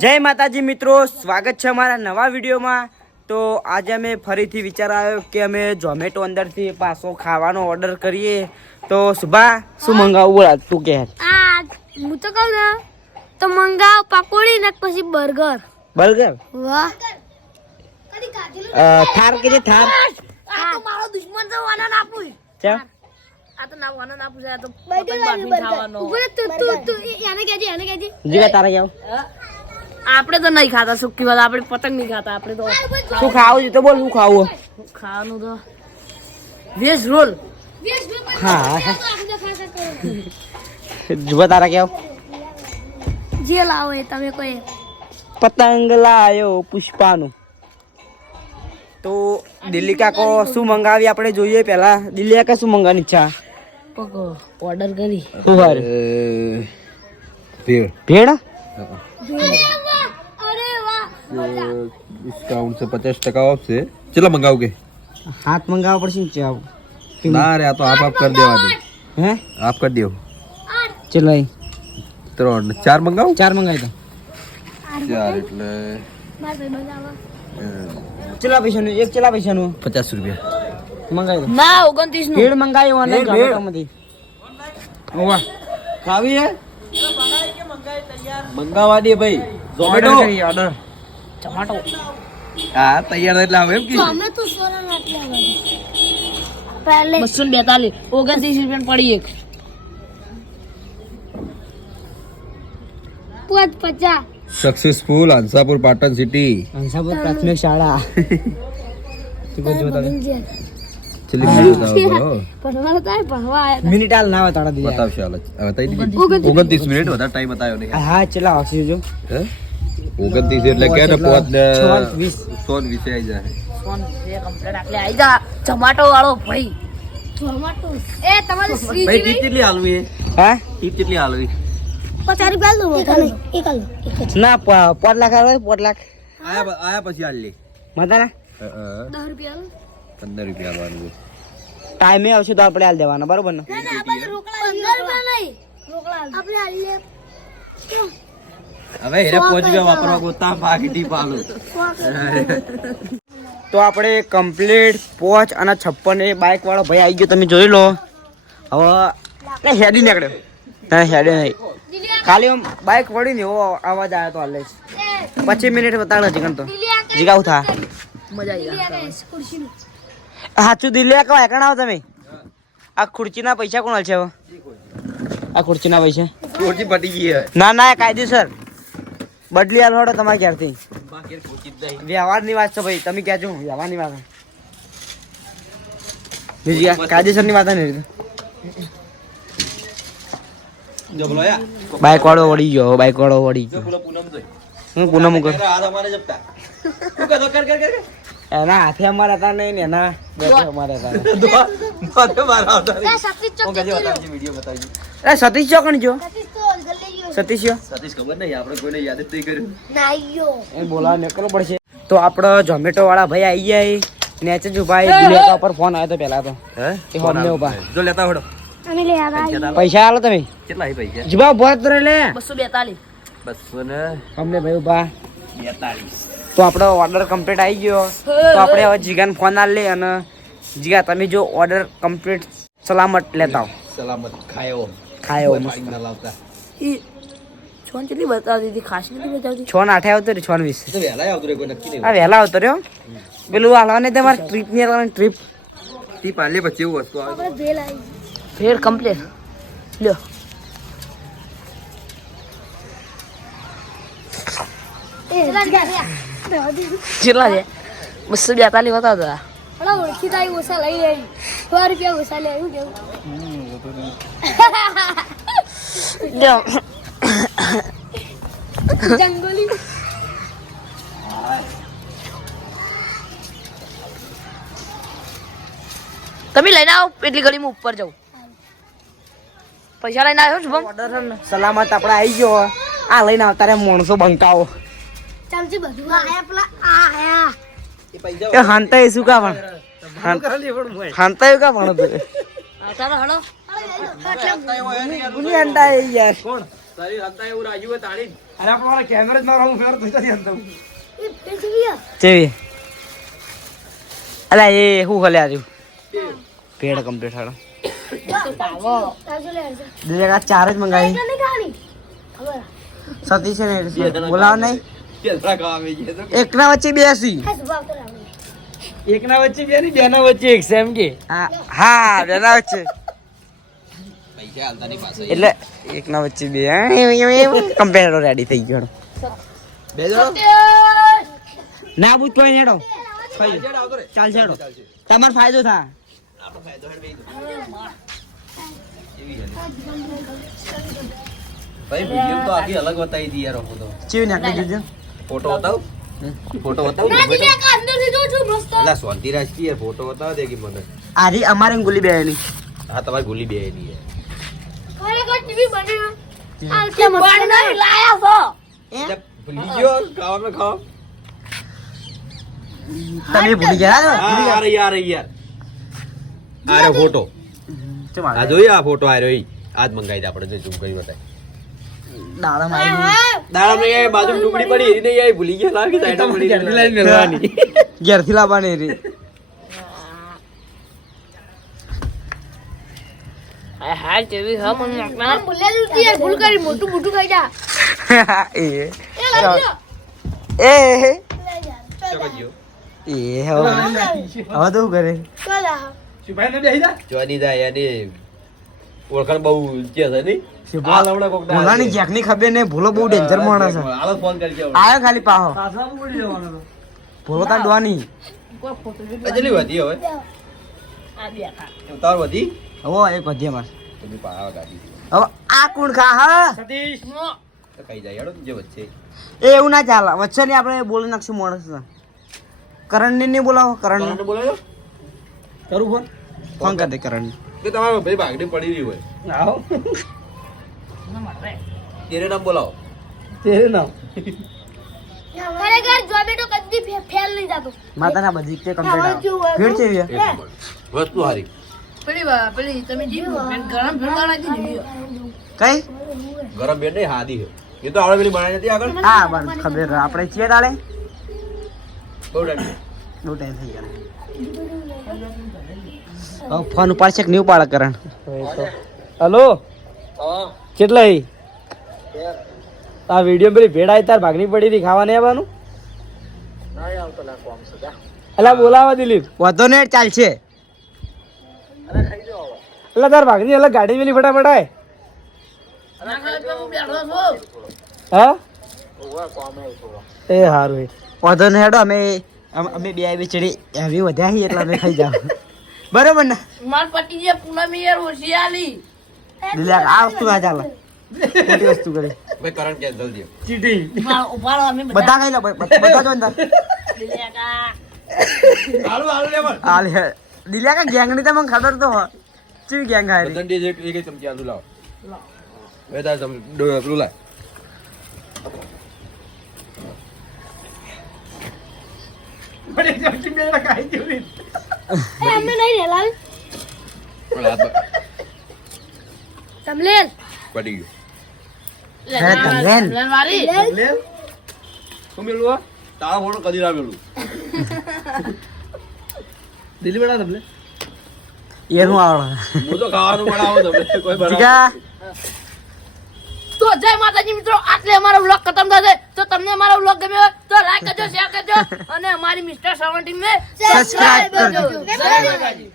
જય માતાજી મિત્રો સ્વાગત છે અમારા નવા વિડીયોમાં. તો આજે અમે ફરીથી વિચાર આવ્યો કે અમે ઝોમેટો અંદરથી પાછો ખાવાનો ઓર્ડર કરીએ. તો સુભા શું મંગાવવું બોલા તું કે? હું તો કહું ને તો મંગાવ પકોડી ને પછી બર્ગર. બર્ગર? વાહ. થાર કે થાર? આ તો મારો દુશ્મન તો વાના ના પૂછ. ચા આ તો ના વાના ના પૂછ આ તો પતંગ ખાવાનો. તું તું તું એને કહેજે એને કહેજે. જીગા તારા જાવ આપણે તો નહીં ખાતા સુકી વાત આપણે પતંગ નહીં ખાતા આપણે તો શું ખાવું છે? તો બોલ શું ખાવું? ખાવાનું તો વેજ રોલ. હા જુબા તારા કેવ? જે લાવો એ તમે કોઈ પતંગ લાયો પુષ્પાનું. તો દિલ્હી કાકો શું મંગાવી આપણે જોઈએ પહેલા? દિલ્હી કાકા શું મંગાવવાની ઈચ્છા ઓર્ડર કરી. ભેળ? ભેળ. ડિસ્કાઉન્ટ છે પચાસ ટકા આપશે છે. કેટલા મંગાવું કે હાથ મંગાવવા પડશે ને ના રે આ તો આપ આપ કરી દેવા દે હે? આપ કરી દેવું. ચલો ત્રણ. ચાર મંગાવું? ચાર મંગાવી દો. ચાર એટલે ચલા પૈસાનું? એક ચલા પૈસાનું? પચાસ રૂપિયા. મંગાવી દો. ના ઓગણત્રીસનું. ભેળ મંગાવ્યો અને ગામડામાંથી ઓવા ખાવી હે? મંગાવા દે ભાઈ. Zomato order. ટમાટો. હા તૈયાર એટલે આવે એમ કે અમે તો સોરા નાટલા પહેલે બસો બેતાલીસ. ઓગણત્રીસ રૂપિયા પડી એક. પોત પચાસ. સક્સેસફુલ હંસાપુર પાટણ સિટી હંસાપુર પ્રાથમિક શાળા. તું જો તમે. મિનિટ બતાવો ભણવા થાય ભણવા આયા મિનિટ હાલ ના આવે તારા દીદી. બતાવશે હાલ હવે દીધી. મિનિટ વધારે ટાઈમ બતાવ્યો નહીં. હા ચલા આવશે જો હે? ઓગણત્રીસ એટલે કે ને પોત ને છ ને વીસ. સો ને વીસે આવી જાય કમ્પ્લેટ આટલે આઈ જા ટમાટો વાળો ભાઈ. ટમાટો એ તમારે સ્વીટ ભાઈ ટીપ કેટલી હાલવી હા? ટીપ કેટલી હાલવી? એક આલો ના પ- પોત લાખ આવે પોત લાખ. આયા આયા પછી હાલ લે. માતાના? રૂપિયા ટાઈમે આવશે તો આપણે હાલ દેવાના બરોબર ને? રોકડા રૂપિયા નહીં. રોકડા આપણે આલીએ હવે એને પહોંચ વાપરવા ગોતા બાકી પાલો તો આપણે કમ્પ્લીટ પોચ અને છપ્પન એ બાઇક વાળો ભાઈ આવી ગયો. તમે જોઈ લો. હવે હેડી નીકળ્યો. ના હેડે નહીં. ખાલી આમ બાઇક વળી ને એવો અવાજ આવ્યો તો હાલે પચીસ મિનિટ બતાડો જીગન તો. જીગાવ થા. સાચું દિલ્હી કહો એકણ આવો તમે. આ ખુરચીના પૈસા કોણ હાલ છે હવે? આ ખુરચીના પૈસા. ખુરચી પટી ગઈ ના ના એ કાયદેસર. બદલી હાલ હોડો તમારે ક્યારથી? વ્યવહારની વાત છે ભાઈ તમે કહેજો વ્યવહારની વાત બીજી કાયદેસરની વાત નહીં જો બાઇક વાળો વળી ગયો બાઇક વાળો વળી ગયો. બોલો પૂનમ હું પૂનમ કર? આ તમારે જપતા શું કરો કર કર કર કર. એના હાથે અમારા હતા નહીં ને એના બેઠે અમારા હતા. સતીશ ચોકણ જો સતીશ સતીશ ખબર નહીં આપણે કોઈને યાદ જ નહીં કર્યું. નાઈયો એ બોલાવા નીકળવું પડશે. તો આપણો ઝોમેટો વાળા ભાઈ આવી ગયા નેચે જ પર ફોન આવ્યો તો પહેલા તો. હે? ફોન હોમને ઊભા. જો લેતા હોડો અમે લે આ પૈસા આલો તમે? કેટલા હે પૈસા? જીબા ઊભા જ લે. બસો બેતાલીસ. બસો ને અમને ભાઈ ઊભા. બેતાલીસ. તો આપણો ઓર્ડર કમ્પ્લીટ આવી ગયો. તો આપણે હવે જીગાને ફોન આ લે અને જીગા તમે જો ઓર્ડર કમ્પ્લીટ સલામત લેતા સલામત ખાયો. ખાયો મસ્ત. લાવતા. છોન કેટલી બતાવતી હતી? ખાસ કેટલી બતાવતી છ ને આઠે આવતો રે છ વીસ. વહેલા આવતું રે કોઈ નક્કી નહીં આ વહેલા આવતો રહ્યો? પેલું હાલવાને તમારે ટ્રીપની હાલવાની ટ્રીપ પછી એવું વસ્તુ આવે. ભેલ આવી ભેલ કમ્પ્લીટ લ્યો. કેટલા છે બસો બેતાલીસ બતાવતા હતા ઓળખીતા આવી ઓછા લઈ આવી. સો રૂપિયા ઓછા લે આવ્યું કેવું? લ્યો. જંગલી. તમે લઈને આવો એટલી ગળી હું ઉપર જાઉં. પૈસા લઈને આવ્યો છું ઓર્ડર સલામત આપણે આવી ગયો આ લઈને આવતા રે માણસો બંકાવો ચાલજી બધું. આયા પેલા આ આયા એ હાંતા એ શું કા પણ હાંતા એ કા પણ તું હળો હાંતા એ યાર. તારી હંતા એવું રાજ્યું હોય તાળી અરે આપણે મારા કેમેરા જ મારો હું ફેર તો. નથી અંતો એ અલા એ શું ખલે આજુ? પેડ કમ્પ્લીટ ચાર જ મંગાવી. સતી છે ને બોલાવ નહીં. એકના વચ્ચે બેસી. હા એકના વચ્ચે બે ની બેના વચ્ચે એક સેમ કે. હા બેના વચ્ચે પૈસા હાલતા નહીં પાસે એટલે એકના વચ્ચે બે કમ્પેરો રેડી થઈ ગયો બે ના બુજ કોઈ નેડો ચાલ છેડો તમારો ફાયદો થા. ભાઈ વિડિયો તો આખી અલગ બતાવી દી યાર ફોટો ચીવ નાખી દીધું ફોટો બતાવ? ફોટો બતાવ? ના એટલે શાંતિ રાખી યાર ફોટો બતાવ દે કે મને. આરી અમારે ગુલી બે ની હા તમારી ગુલી બે યાર ટીવી કે નહીં લાયા છો. ભૂલી ગયો. ખાવા ખાવા. તમે ભૂલી ગયા ને? ભૂલી હા અરે યાર. યાર આરે ફોટો. આ જોઈએ આ ફોટો આર્યો ઈ? આજ મંગાઈ દે આપણે ઝૂમ કરી બતાય દાડા મેં એ બાજુ ટુકડી પડી એની નહીં આવી. ભૂલી ગયા લાગી સાઈડ પડી ઘેરથી લાવવાની. રી હા જેવી હા મને નાખના આમ બોલ્યા જ નથી યાર, ભૂલ કરી મોટું મોટું ખાઈ જા. એ. એ એ એ. હવે હવે તો શું કરે? ચાલ આ જોની જાય ઓળખાણ બહુ છે. ખબર ને ભૂલો બહુ ડેન્જર માણસ છે. હાલો ફોન કરી આયો ખાલી પાહો. ભૂલો તાર ડોની કોઈ ફોટો અજલી વધી હવે? આ બે તાર વધી? હવે એક વધ્યા માર. તમે પાવા ગાડી હવે આ કોણ ખા હા? તો કઈ જાય હેડો જે વચ્ચે. એ એવું ના ચાલે. વચ્ચે ને આપણે બોલી નાખશું માણસ કરણ ને નહીં બોલાવો કરણ ને બોલાવો કરું ફોન? ફોન કર દે કરણ કે તમારો ભાઈ બાગડી પડી રહી હોય. તેરે નામ બોલાવો. ખરેખર કદી ફેલ નહીં જાતો માતાના બધી હોય કમ્પ્લીટ ફેર છે વસ્તુ હારી. પેલી પેલી તમે જીવ્યું ગરમ ભેળ બનાવી કઈ? ગરમ બેન નહીં હાદી એ તો આપણે પેલી બનાવી નથી આગળ? હા બસ ખબર. આપણે છીએ તાળે? બહુ ડાડી બહુ ટાઈમ થઈ ગયો. હવે ફોન ઉપાડશે કે નહીં ઉપાડે કરણ? હલો? કેટલા? આ વીડિયો પેલી ભેડા આવી તાર ભાગની પડી હતી ખાવા નહીં આવવાનું અલા બોલાવા દિલીપ વધો ને ચાલશે. એટલે તાર ભાગની અલગ ગાડી પેલી ફટાફટ આય ના ખાય તો હું? બેઠો છું હા એ સારું એ. વાંધો નહીં હેડો અમે અમે બે આવી ચડી. એવી વધ્યા છીએ એટલે અમે ખાઈ જાવ બરોબર ને? માર પતિ જે પૂનમ યાર હોશિયારી આલી. આ વસ્તુ ના ચાલે. મોટી વસ્તુ કરે. ભાઈ કરંટ કે જલ્દી ચીટિંગ. ઊભા અમે બધા. ખાઈ લો બધા જો અંદર. દિલ્યા કા હાલો હાલો લે હાલ હે દિલ્યા કા ગેંગની તમને ખબર તો હોય. ચી ગેંગ હારી? બદન દે એક એક ચમચી આંધુ લાવ. બે તાર ચમ ડો પેલું લાય. એ અમને નહીં પણ હાથ સમલેલ પડી ગયું. હે તમલેન લેન વાળી શું મેલું તારા મોટું કદી ના મેલું. દિલીપ વડા તમને? એનું આવડે. હું તો ખાવાનું બનાવો તમને કોઈ બનાવો. તો જય માતાજી મિત્રો આટલે અમારો વ્લોગ ખતમ થશે. તો તમને અમારો વ્લોગ ગમ્યો હોય તો લાઈક કરજો શેર કરજો અને અમારી મિસ્ટર સેવન ટીમ ને સબસ્ક્રાઇબ કરજો. જય માતાજી.